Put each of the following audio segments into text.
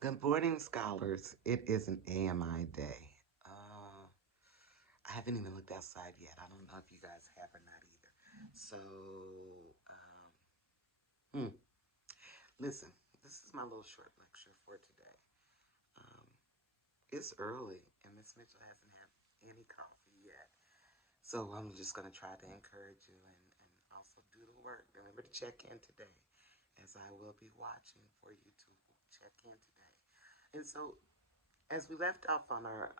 Good morning, scholars. It is an AMI day. I haven't even looked outside yet. I don't know if you guys have or not either. So, um, hmm, listen, this is my little short lecture for today. Um, it's early, and Miss Mitchell hasn't had any coffee yet. So I'm just going to try to encourage you and also do the work. Remember to check in today, as I will be watching for you to check in today. And so as we left off on our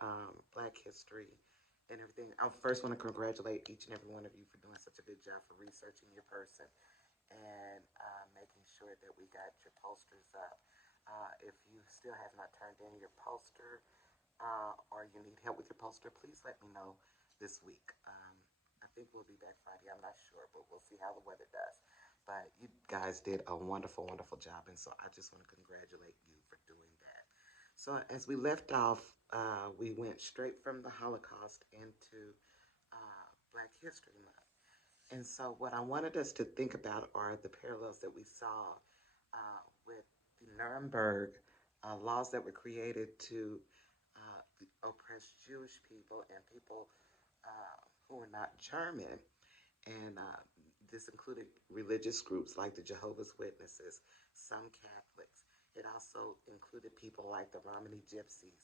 Black history and everything, I first want to congratulate each and every one of you for doing such a good job for researching your person and making sure that we got your posters up. If you still have not turned in your poster or you need help with your poster, please let me know this week. I think we'll be back Friday. I'm not sure, but we'll see how the weather does. But you guys did a wonderful, wonderful job, and so I just want to congratulate you for doing that. So as we left off, we went straight from the Holocaust into Black History Month. And so what I wanted us to think about are the parallels that we saw with the Nuremberg laws that were created to oppress Jewish people and people who were not German. And this included religious groups like the Jehovah's Witnesses, some Catholics. It also included people like the Romani Gypsies.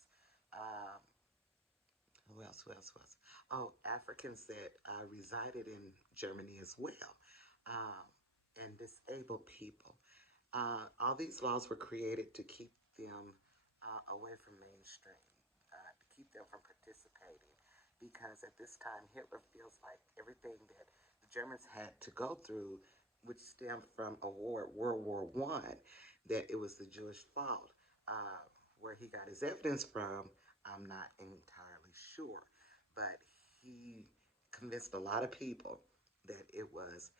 Um, who else? Who else? Who else? Oh, Africans that resided in Germany as well, um, and disabled people. All these laws were created to keep them away from mainstream, to keep them from participating. Because at this time, Hitler feels like everything that the Germans had to go through, which stemmed from a war, World War One, that it was the Jewish fault. Uh, where he got his evidence from, I'm not entirely sure, but he convinced a lot of people that it was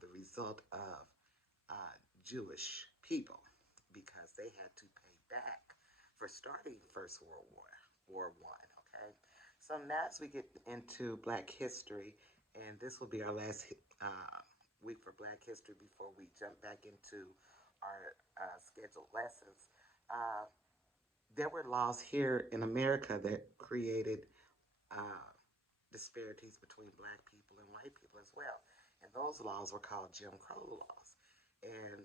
the result of uh, Jewish people because they had to pay back for starting First World War One. Okay, so now as we get into Black history, and this will be our last week for Black history before we jump back into our scheduled lessons. Uh, there were laws here in America that created uh, disparities between black people and white people as well. And those laws were called Jim Crow laws. And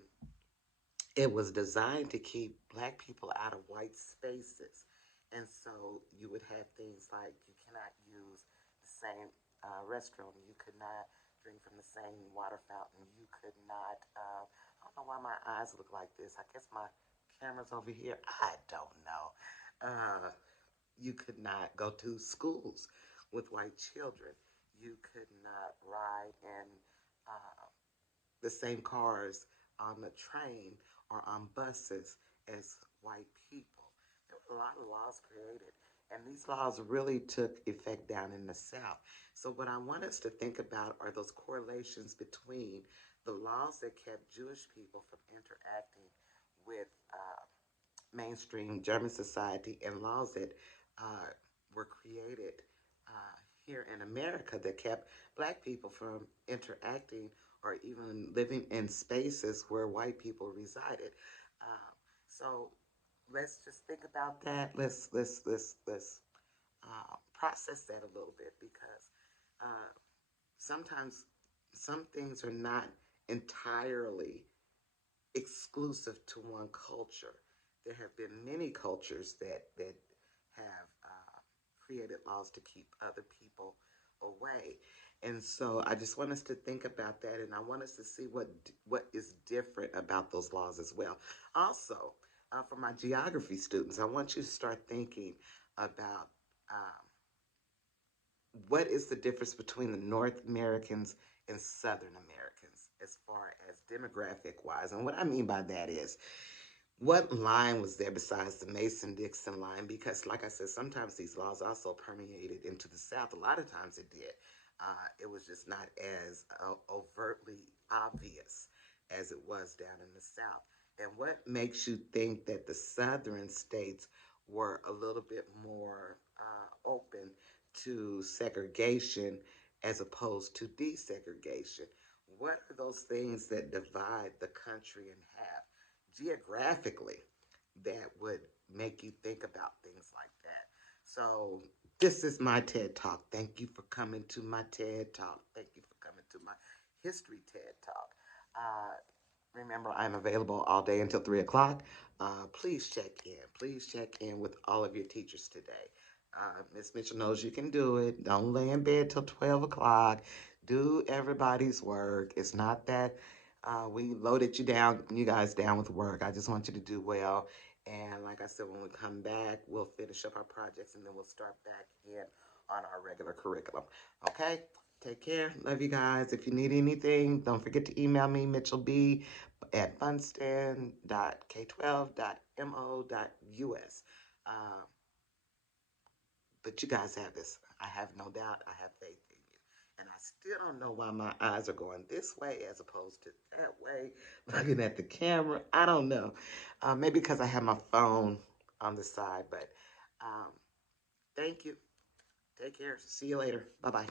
it was designed to keep black people out of white spaces. And so you would have things like you cannot use the same restroom, you could not drink from the same water fountain, you could not, I don't know why my eyes look like this. I guess my camera's over here. I don't know. You could not go to schools with white children. You could not ride in uh, the same cars on the train or on buses as white people. There were a lot of laws created, and these laws really took effect down in the South. So, what I want us to think about are those correlations between the laws that kept Jewish people from interacting with mainstream German society and laws that uh, were created uh, here in America that kept black people from interacting or even living in spaces where white people resided. So let's just think about that. Let's process that a little bit because uh, sometimes some things are not entirely exclusive to one culture. There have been many cultures that have created laws to keep other people away, and so I just want us to think about that, and I want us to see what is different about those laws as well. Also, for my geography students, I want you to start thinking about um, what is the difference between the North Americans and Southern Americans as far as demographic wise. And what I mean by that is what line was there besides the Mason Dixon line? Because, like I said, sometimes these laws also permeated into the South. A lot of times it did. It was just not as overtly obvious as it was down in the South. And what makes you think that the Southern states were a little bit more open to segregation as opposed to desegregation? What are those things that divide the country in half? Geographically, that would make you think about things like that. So this is my TED Talk. Thank you for coming to my TED Talk. Thank you for coming to my History TED Talk. Uh, Remember, I'm available all day until 3 o'clock. Please check in. Please check in with all of your teachers today. Miss Mitchell knows you can do it. Don't lay in bed till 12 o'clock. Do everybody's work. It's not that we loaded you guys down with work. I just want you to do well. And like I said, when we come back, we'll finish up our projects and then we'll start back in on our regular curriculum. Okay? Take care. Love you guys. If you need anything, don't forget to email me, Mitchell B at funston.k12.mo.us. Uh, but you guys have this. I have no doubt. I have faith in you. And I still don't know why my eyes are going this way as opposed to that way, looking at the camera. I don't know. Maybe because I have my phone on the side. But thank you. Take care. See you later. Bye bye.